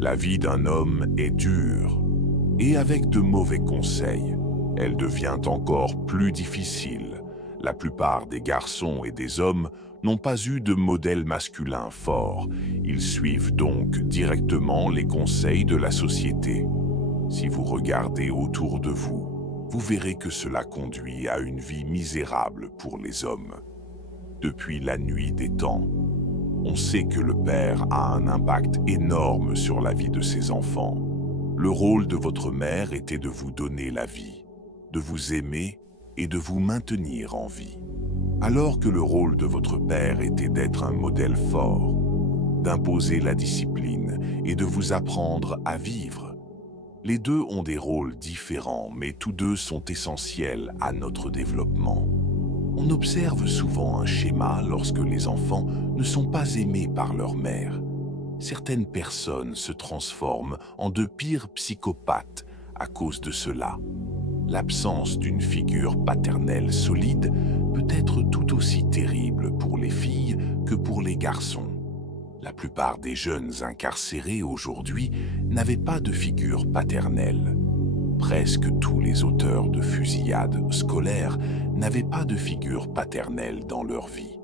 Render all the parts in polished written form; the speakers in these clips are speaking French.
La vie d'un homme est dure, et avec de mauvais conseils, elle devient encore plus difficile. La plupart des garçons et des hommes n'ont pas eu de modèle masculin fort. Ils suivent donc directement les conseils de la société. Si vous regardez autour de vous, vous verrez que cela conduit à une vie misérable pour les hommes. Depuis la nuit des temps, on sait que le père a un impact énorme sur la vie de ses enfants. Le rôle de votre mère était de vous donner la vie, de vous aimer et de vous maintenir en vie. Alors que le rôle de votre père était d'être un modèle fort, d'imposer la discipline et de vous apprendre à vivre. Les deux ont des rôles différents, mais tous deux sont essentiels à notre développement. On observe souvent un schéma lorsque les enfants ne sont pas aimés par leur mère. Certaines personnes se transforment en de pires psychopathes à cause de cela. L'absence d'une figure paternelle solide peut être tout aussi terrible pour les filles que pour les garçons. La plupart des jeunes incarcérés aujourd'hui n'avaient pas de figure paternelle. Presque tous les auteurs de fusillades scolaires n'avaient pas de figure paternelle dans leur vie.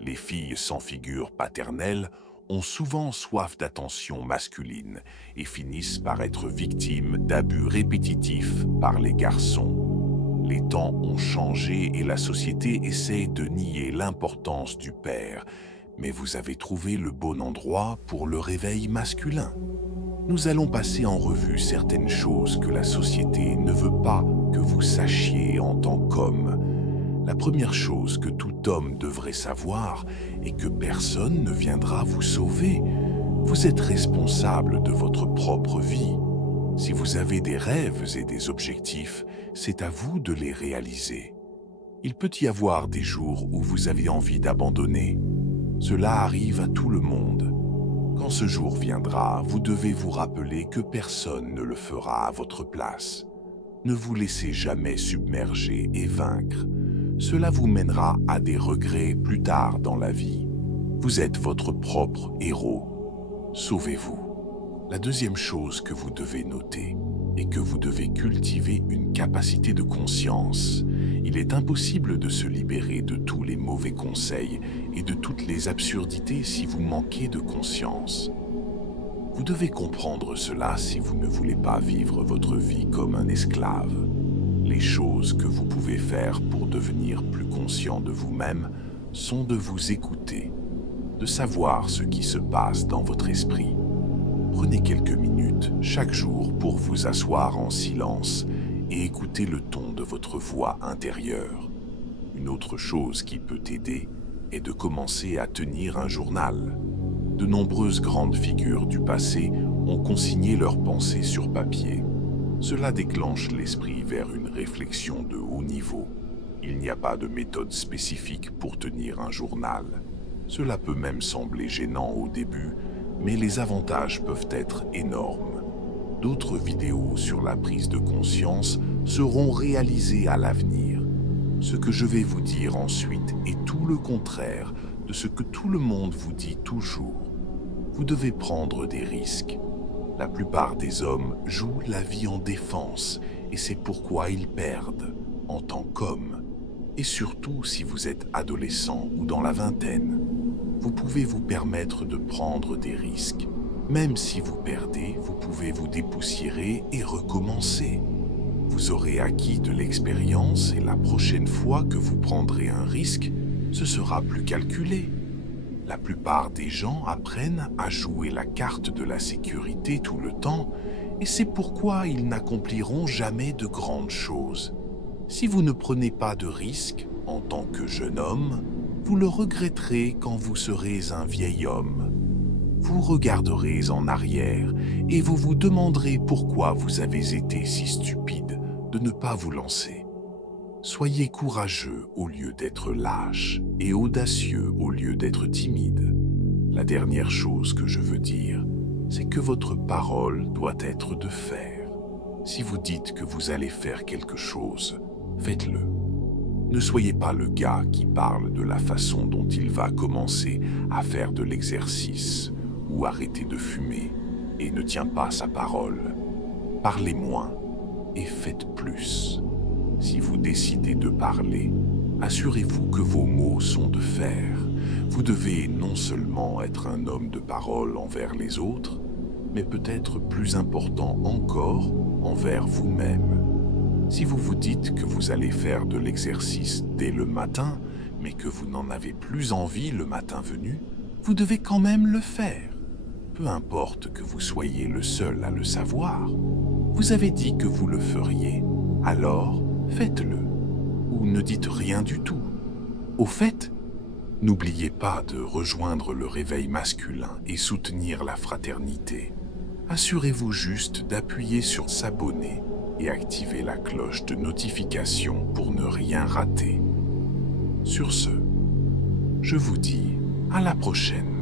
Les filles sans figure paternelle ont souvent soif d'attention masculine et finissent par être victimes d'abus répétitifs par les garçons. Les temps ont changé et la société essaie de nier l'importance du père, mais vous avez trouvé le bon endroit pour le réveil masculin. Nous allons passer en revue certaines choses que la société ne veut pas que vous sachiez en tant qu'homme. La première chose que tout homme devrait savoir est que personne ne viendra vous sauver. Vous êtes responsable de votre propre vie. Si vous avez des rêves et des objectifs, c'est à vous de les réaliser. Il peut y avoir des jours où vous avez envie d'abandonner. Cela arrive à tout le monde. Quand ce jour viendra, vous devez vous rappeler que personne ne le fera à votre place. Ne vous laissez jamais submerger et vaincre. Cela vous mènera à des regrets plus tard dans la vie. Vous êtes votre propre héros. Sauvez-vous. La deuxième chose que vous devez noter est que vous devez cultiver une capacité de conscience. Il est impossible de se libérer de tous les mauvais conseils et de toutes les absurdités si vous manquez de conscience. Vous devez comprendre cela si vous ne voulez pas vivre votre vie comme un esclave. Les choses que vous pouvez faire pour devenir plus conscient de vous-même sont de vous écouter, de savoir ce qui se passe dans votre esprit. Prenez quelques minutes chaque jour pour vous asseoir en silence et écouter le ton de votre voix intérieure. Une autre chose qui peut aider est de commencer à tenir un journal. De nombreuses grandes figures du passé ont consigné leurs pensées sur papier. Cela déclenche l'esprit vers une réflexion de haut niveau. Il n'y a pas de méthode spécifique pour tenir un journal. Cela peut même sembler gênant au début, mais les avantages peuvent être énormes. D'autres vidéos sur la prise de conscience seront réalisées à l'avenir. Ce que je vais vous dire ensuite est tout le contraire de ce que tout le monde vous dit toujours. Vous devez prendre des risques. La plupart des hommes jouent la vie en défense et c'est pourquoi ils perdent en tant qu'hommes. Et surtout si vous êtes adolescent ou dans la vingtaine, vous pouvez vous permettre de prendre des risques. Même si vous perdez, vous pouvez vous dépoussiérer et recommencer. Vous aurez acquis de l'expérience et la prochaine fois que vous prendrez un risque, ce sera plus calculé. La plupart des gens apprennent à jouer la carte de la sécurité tout le temps et c'est pourquoi ils n'accompliront jamais de grandes choses. Si vous ne prenez pas de risques en tant que jeune homme, vous le regretterez quand vous serez un vieil homme. Vous regarderez en arrière et vous vous demanderez pourquoi vous avez été si stupide de ne pas vous lancer. Soyez courageux au lieu d'être lâche et audacieux au lieu d'être timide. La dernière chose que je veux dire, c'est que votre parole doit être de faire. Si vous dites que vous allez faire quelque chose, faites-le. Ne soyez pas le gars qui parle de la façon dont il va commencer à faire de l'exercice ou arrêter de fumer. et ne tient pas sa parole. Parlez moins et faites plus. Si vous décidez de parler, assurez-vous que vos mots sont de fer. Vous devez non seulement être un homme de parole envers les autres, mais peut-être plus important encore, envers vous-même. Si vous vous dites que vous allez faire de l'exercice dès le matin, mais que vous n'en avez plus envie le matin venu, vous devez quand même le faire. Peu importe que vous soyez le seul à le savoir. Vous avez dit que vous le feriez, alors faites-le. Ou ne dites rien du tout. Au fait, n'oubliez pas de rejoindre le réveil masculin et soutenir la fraternité. Assurez-vous juste d'appuyer sur s'abonner et activer la cloche de notification pour ne rien rater. Sur ce, je vous dis à la prochaine.